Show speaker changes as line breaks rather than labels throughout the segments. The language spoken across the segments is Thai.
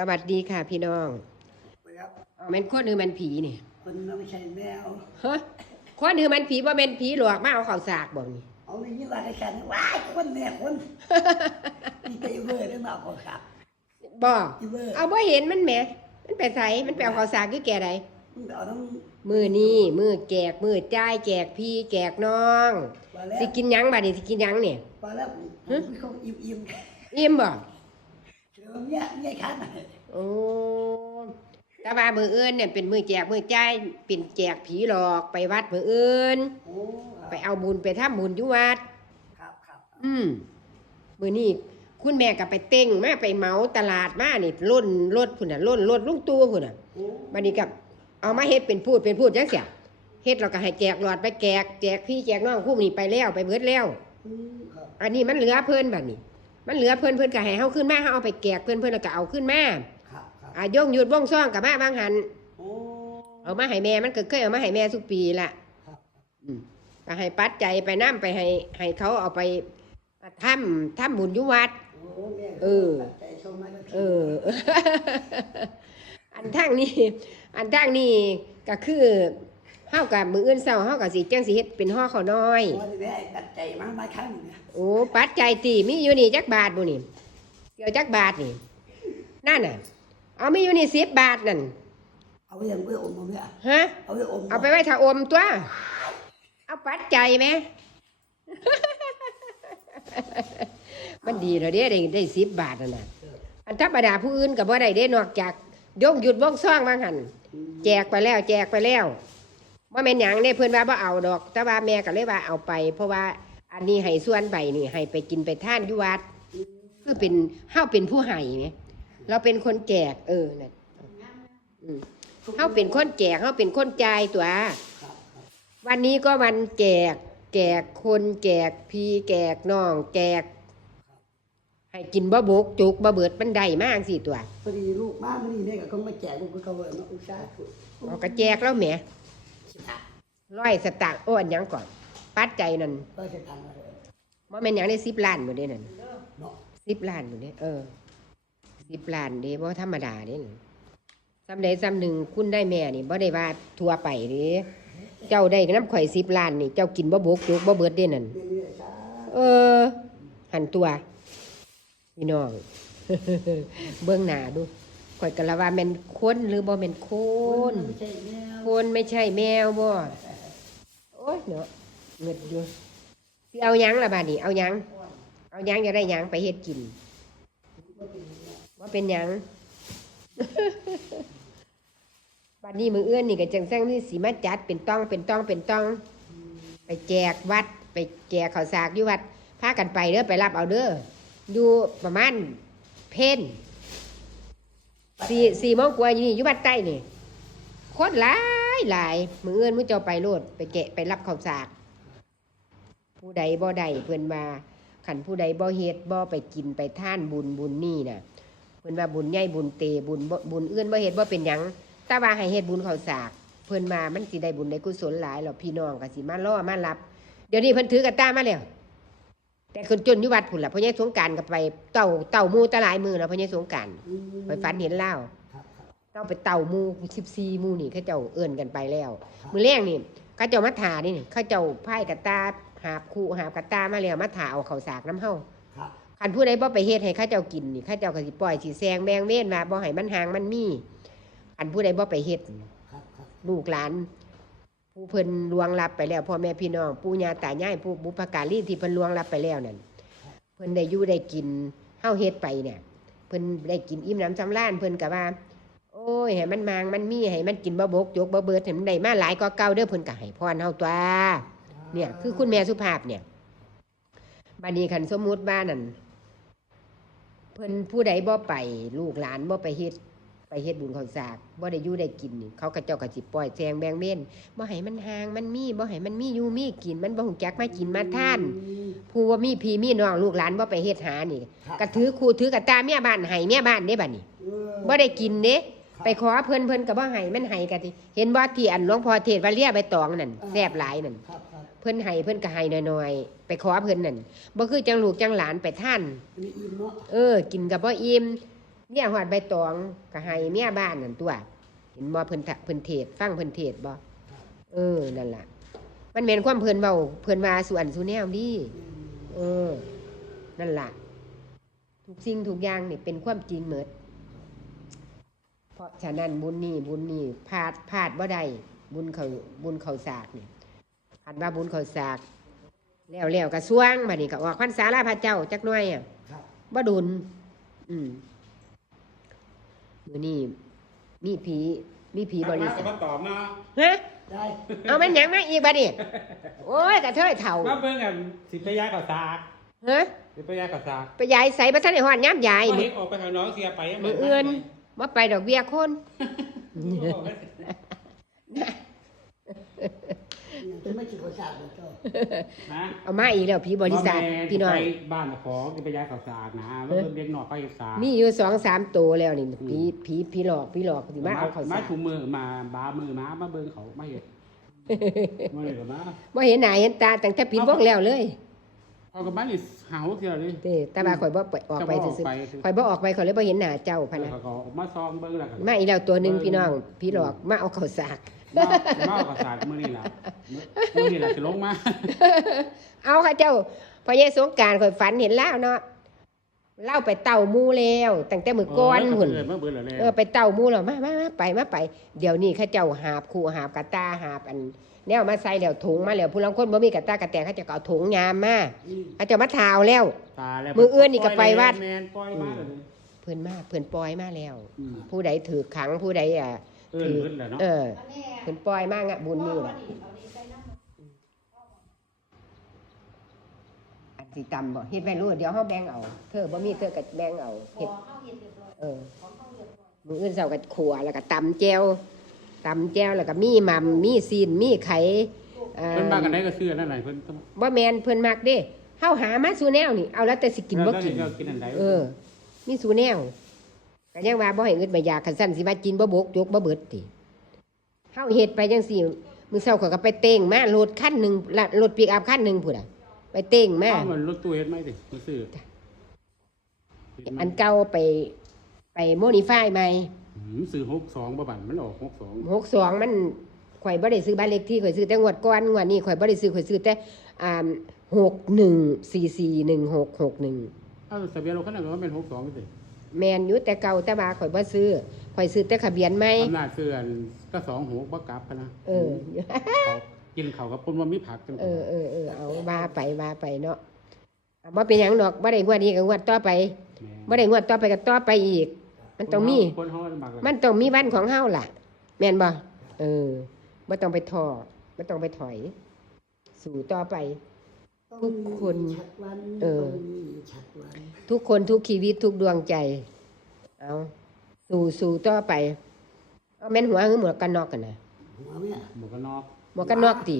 สวัสดีค่ะพี่น้อง
ครับ
เอาแมันคนหรือมันผีนี่
คนเราไม่ใช่แมว
ฮะคนหรือมันผีบ่แม่นผีหลอกมาเอาข้าวสากบ่นี่
เอาในยี่ว่ากันว้ายคนเนี่ยคนมีแต่อีเวอร์ได้มาเอาครับ
บ่
อีเวอร์
เอาบ่เห็นมันแหมมันไปไสมันไปเอาข้าวสากคือแก่ใด
มึงเอาต้อง
มือนี่มือแจกมือจ่ายแจกพี่แจกน้อง
มาแล้ว
สิกินหยังบัดนี้สิกินหยังเนี่ย
มาแล้วผมมีเขาอิ่มอิ่ม
อิ่มบ่
เดี๋ยวเนี่ยเนี่ยขัน
โอ้แต่ว่ามืออื่นเนี่ยเป็นมือแจกมือจ่ายเป็นแจกผีหลอกไปวัดมืออื่น
โอ้
ไปเอาบุญไปทำบุญอยู่วัด
ครับครับ
อืมมือนี้คุณแม่ก็ไปเต้งมาไปเหมาตลาดมานี่ล้นรถพุ่นน่ะล้นรถลุงตู้พุ่นน่ะ
โอ้
บัดนี้กับเอามาเฮ็ดเป็นพูดเป็นพูดจังเสียเฮ็ดเราก็ให้แจกหลอดไปแจกแจกพี่แจกน้องคู่นี้ไปแล้วไปเบิดแล้ว
อืมครับ
อันนี้มันเหลือเพิ่นบัดนี้ มันเหลือเพิ่นเพิ่นก็ให้เฮาขึ้นมาเฮาเอาไปแจกเพิ่นเพิ่นแล้วก็เอาขึ้นมา
ครับครับ
อะยงหยุดวงซ่องกับมาบางหัน
โอ้
เอามาให้แม่มันก็เคยเอามาให้แม่ทุกปีละ
ครับ
อืมก็ให้ปัดใจไปน้ำไปให้ให้เขาเอาไปทำทำบุญอยุวัด
โอ้แม่
เออ
ใจชมมาแล้ว
เออ อันทั้งนี้ อันทั้งนี้ก็คือ เฮากับมืออื่นเศร้าเฮากับสิจังสิเฮ็ดเป็นห่อข้าวน้อย
วันนี้ตัดใจมามาครั้งเนี่ย
โอ้ปัดใจตีมีอยู่นี่จักบาทบ่นี่เกี่ยวจักบาทนี่นั่นน่ะ เอามีอยู่นี่สิบบาทนั่น
เอาไปยังไปอมมาเนี่ย
ฮะ
เอาไปอม
เอาไปไว้ถ้าอมตัว เอาปัดใจไหม มันดีเหรอเด้ได้ได้สิบบาทนั่นน่ะ อันธรรมดาผู้อื่นกับว่าได้เด้นอกจากยงหยุดว่องซ่องบางหันแจกไปแล้ว แจกไปแล้ว ว่าแม่นหยังเนี่ยเพื่อนว่าบ่เอาดอก แต่ว่าแม่ก็เลยว่าเอาไป เพราะว่าอันนี้ให้ส่วนใบนี่ให้ไปกินไปท่านอยุวัด คือเป็นเฮาเป็นผู้ให้ไหมเราเป็นคนแจกเออนั่นอืมเฮาเป็นคนแจกเฮาเป็นคนจ่ายตัว
ครับครับ
วันนี้ก็วันแจก แจกคนแจกพี่แจกน้องแจก ให้กินบ่บกจุกบ่เบิดมันได้มากสิตัว
พอดีลูกมาพอดีเนี่ยก็ต้องมาแจกลูกก็เขาเวอร์มาอุตส่าห์
เอากระแจกแล้วแหม
สิบบาท
ร้อยสตางค์โอ้อันหยังก่อน ปัดใจนั่น
ก็จะทำอะไร
ว่าแม่นหยังได้สิบล้านหมดเด้นั่น
เนาะ
สิบล้านหมดเด้เออสิบล้านเด้บ่ธรรมดาเด้นั่นซ้ำใดซ้ำหนึ่งคุณได้แม่นี่บ่ได้ว่าทั่วไปเด้เจ้าได้น้ำข่อยสิบล้านนี่ เจ้ากินบ่บกจุกบ่เบิดเด้นั่น
เรื่อยๆช้า
เออ หันตัว พี่น้อง เบื้องหน้าดู ข่อยกะละว่าแม่นคนหรือบ่แม่นคน
ไม่ใช่แมว
คนไม่ใช่แมวบ่โอ้ยเนาะเงิดอยู่สิเอาหยังล่ะบาดนี้เอาหยัง เอาหยังจะได้หยังไปเฮ็ดกินว่าเป็นหยังบัดนี้มือเอื้อนนี่ก็จังซั่งนี่สิมาจัดเป็นต้องเป็นต้องเป็นต้อง ไปแจกวัด ไปแจกข้าวสากอยู่วัดพากันไปเด้อไปรับเอาเด้ออยู่ประมาณเพน สี่สี่โมงกว่าอยู่นี่อยู่วัดใต้นี่คนหลายหลายมือเอื้อนมือเจ้าไปโลดไปแกะไปรับข้าวสาก ผู้ใดบ่ได้เพิ่อนมาขันผู้ใดบ่เฮ็ดบ่ไปกินไปท่านบุญบุญนี่น่ะเพิ่อนว่าบุญใหญ่บุญเตบุญบ่บุญเอื่นบ่เฮ็ดบ่เป็นหยังต่ว่าให้เฮ็ดบุญข้าวสาก เพิ่อนมามันสิได้บุญได้กุศลหลายหรอพี่น้องก็สิมาล่อมารับ เดี๋ยวนี้เพิ่นถือกระต้ามาแล้ว แต่คนจนอยู่วัดพุ่นล่ะพ่อใหญ่สงการก็ไปเต่าเต่ามูตะหลายมือนะพ่อใหญ่สงการไปฝันเห็นเล่าเต่าไปเต่ามู14หมูนี่เขาเจ้าเอิ้นกันไปแล้ว มือแรกนี่เขาเจ้ามาถานี่นี่เขาเจ้าพายกระตาหาบคู่หาบกระตามาแล้วมาถาเอาเข้าสากน้ำเฮาคันผู้ใดบ่ไปเฮ็ดให้เขาเจ้ากินนี่เขาเจ้าก็สิปล่อยสิแซงแมงเว้นว่าบ่ให้มันหางมันมีคันผู้ใดบ่ไปเฮ็ด
ครับครับ
ลูกหลาน ผู้เพิ่นลวงลับไปแล้วพ่อแม่พี่น้องปู่ย่าตายายผู้บุพการีที่เพิ่นลวงลับไปแล้วนั่นเพิ่นได้อยู่ได้กินเฮาเฮ็ดไปเนี่ยเพิ่นได้กินอิ่มน้ำสำราญเพิ่นก็ว่า โอ้ยให้มันมางมันมีให้มันกินบ่บกจกบ่เบิดให้มันได้มาหลายกว่าเก่าเด้อเพิ่นก็ให้พรเฮาตัวเนี่ยคือคุณแม่สุภาพเนี่ยบัดนี้คันสมมุติว่านั่นเพิ่นผู้ใดบ่ไปลูกหลานบ่ไปเฮ็ด ไปเฮ็ดบุญข้าวสากบ่ได้อยู่ได้กินนี่เขาก็เจ้าก็สิปล่อยแซงแบงเม่นบ่ให้มันห่างมันมีบ่ให้มันมีอยู่มีกินมันบ่ฮู้จักมากินมาทาน ผู้ว่ามีพี่มีน้องลูกหลานบ่ไปเฮ็ดหานี่ก็ถือคู่ถือกระตาเมียบ้านให้เมียบ้านเด้บัดนี้บ่ได้กินเด้ไปขอเพิ่นเพิ่นก็บ่ให้มันให้กะติเห็นบ่ที่อันหลวงพ่อเทศว่าเลียใบตองนั่นแซ่บหลายนั่น
ครับครับ
เพิ่นให้เพิ่นก็ให้น้อยๆไปขอเพิ่นนั่นบ่คือจังลูกจังหลานไปท่าน
อันนี้อิ่มเนาะ
เออ กินกับบ่อิ่ม เมียหอดใบตองก็ให้เมียบ้านนั่นตัว เห็นบ่เพิ่นทะเพิ่นเทศฟังเพิ่นเทศบ่เออนั่นล่ะ มันแม่นความเพิ่นเว้าเพิ่นว่าส่วนสุแนวดีเออ นั่นล่ะทุกสิ่งทุกอย่างนี่เป็นความจริงหมดเพราะฉะนั้นบุญนี่บุญนี่พลาดพลาดบ่ได้บุญเขาบุญเขาสากนี่คันว่าบุญเขาสากแล้วแล้วก็สวงบัดนี้ก็ออกพรรษาลาพระเจ้าจักหน่อยอะ
ครับ
บ่ดุลอืม มื้อนี้มีผี มีผีบริ
มา
ษั
ก็
ท
มาตอบนะ
ฮะ
ได้
เอามันหยังมาอีกบัดนี้โอ้ยกระเทยเฒ่า
มาเบิ่งกันสิไปย้ายข่าวสาก
ฮะ
สิไปย้ายข่าวสาก
ไปยายใส่บ่ทันได้ฮอดยามยาย
ก็
มื้
เห็
อน
ออกไปข้างนอกเสียไป
มื้ออื่นบ่ไปดอกเบี้ยคน
ยังจะไม่คิดว่าทราบเลยเจ้า
นะ
เอามาอีกแล้วผีบริษัทพี่น้อง
ไปบ้านของจะไปย้ายข่าวสากนะแล้วเบิ่งเด็กหน่อยไปข่าวสาก
มีอยู่2 3ตัวแล้วนี่ผีผีผีหลอกผีหลอกสิมาเอาเข้า
มา
สาร
ถูมือมาบามือมามาเบิ่งเขาไม่เห็นไม่เห็นหรอนะ
บ่เห็นหน้าเห็นตาตั้งแต่ปิดวงแล้วเลย
เอากับบ้านนี่หาวเสียเลย
เด้แต่ว่าข่อยบ่ไปออกไปซื่อๆข่อยบ่ออกไปข่อยเลยบ่เห็นหน้าเจ้าพะนะ
เขาก็ออกมาซองเบิ่งแล้วกัน
มาอีกแล้วตัวหนึงพี่น้องผีหลอกมาเอาเข้าสาก
มามาเอาข่าวสากมื้อนี้ล่ะมื้อนี้ล่ะสิลงมา
เอาค่ะเจ้าพอเยสงกรารข่อยฝันเห็นแล้วเนาะเล่าไปเต่าหมูแล้วตั้งแต่มือก้อนหุ่น
เออเบิ่งแล้ว
เออไปเต่าหมูแล้วมามามาไปมาไป เดี๋ยวนี้เข้าเจ้าหาบคู่หาบกระตาหาบอันแนวมาใส่แล้วถุงมาแล้วผู้ลังคนบ่มีกระตากระแตเขาจะก็เอาถุงยามมาเขาจะมาทาวแล้ว
ตาแล้ว
มื้ออื่นนี่ก็ไปวัด
แมนปล่อยมาเลย
เพิ่นมาเพิ่นปล่อยมาแล้ว
อืม
ผู้ใดถือขังผู้ใดอะ
เอิ้นเพิ่นแหละเนาะ
เออ เพิ่นปล่อยมางะบุญนี่ล่ะอันสิตำบ่เฮ็ดไว้รู้เดี๋ยวเฮาแบ่งเอา เธอบ่มีเธอก็แบ่งเอาเฮ็ดเออมื้ออื่นเช้าก็ขัวแล้วก็ตำแจ่วตำแจ่วแล้วก็มีหม่ำมีซีนมีไข่เอ่อ
เพิ่นมากันได้ก็ซื้อนั่นแหละเพิ่นต้อง
บ่แม่นเพิ่นมักเด้เฮาหามาสู่แนวนี่เอาแล้วแต่สิกินบ่กิน
แล้วกินอันใด
เออ มีสู่แนวก็ยังว่าบ่ให้เงินมาอยากคันซั่นสิว่ากินบ่บกยกบ่เบิดติ เฮาเฮ็ดไปจังซี่มื้อเช้าเขาก็ไปเต้งมารถคันหนึงละรถปิกอัพคันหนึงพุ่นน่ะ ไปเต้งมา
เอามันรถตู้เฮ็ดไหมดิมาซื้อ
อันเก่าไป ไปโมดิฟายใหม่
หืมซื้อ62บ่บัดมันออก62
62มันข่อยบ่ได้ซื้อบ้านเลขที่ข่อยซื้อแต่งวดก่อนงวดนี้ข่อยบ่ได้ซื้อข่อยซื้อแต่อ่า61441661
เอ้าทะเบียนรถคันนั้นก็ว่าเป็น62สิ
แม่นอยู่แต่เก่าแต่ว่าข่อยบ่ซื้อข่อยซื้อแต่ทะเบียนใหม่
อำนาจซื้ออันก็26บ่กลับพะนะ
เออ
เขากินข้าวกับปนว่ามีผักจัง
เออเออเออเอาว่าไปว่าไปเนาะบ่เป็นหยังดอกบ่ได้งวดนี้ก็งวดต่อไปบ่ได้งวดต่อไปก็ต่อไปอีก มันต้องมี
คนเฮามัก
มันต้องมีวันของเฮาล่ะ แม่นบ่เออบ่ต้องไปท้อบ่ต้องไปถอย สู่ต่อไป ทุกคน
ชัดวัน
เออ
ต้องมีชัดวัน
ทุกคนทุกชีวิตทุกดวงใจ เอาสู่สู่ต่อไปเอาแม่นหัวคือหมวกกันน็อกกันน่ะ
หัวเนี่ย
หมวกกันน็อก
หมวกกันน็อกติ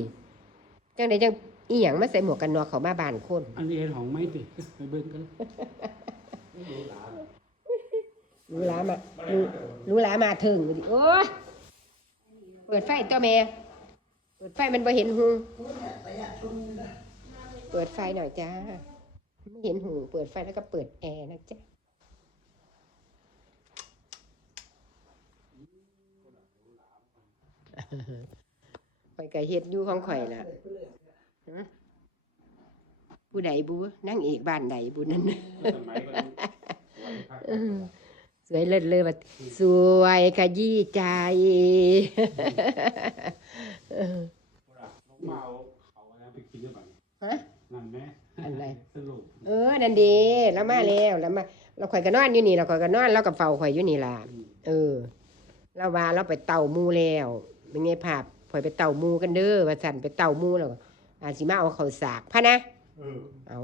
จังไดจังอีหยังมาใส่หมวกกันน็อกเข้ามาบ้านคน
อันนี้เฮ็ดของไม่ติไปเบิ่งกัน
รู้หลามารู้รู้หลามาถึงดิโอ้ยเปิดไฟตัวแม่เปิดไฟมันบ่เห็นหู เปิดไฟหน่อยจ้า ไม่เห็นหูเปิดไฟแล้วก็เปิดแอร์นะจ๊ะข่อยก็เฮ็ดอยู่ของข่อยล่ะฮะผู้ใดบูนั่งเอกบ้านใดบุนั่นน่ะ
สมัยก่อน
เออสวยเลิศเลยว่าสวยขยี้ใจเออ
ลงมาเอาเขาอะไรไปกินด้วยก่อน
ฮะ
นั่นแม่
อะไร
สรุป
เออนั่นดีแล้วมาแล้วแล้วมา เราข่อยก็นอนอยู่นี่เราข่อยก็นอนเรากับเฝ้าข่อยอยู่นี่ล่ะเออเราว่าเราไปเต่าหมูแล้วเป็นไงภาพข่อยไปเต่าหมูกันเด้อว่าสั่นไปเต่าหมูแล้วอาสิมาเอาเขาวสากพะนะ
เออ
เอา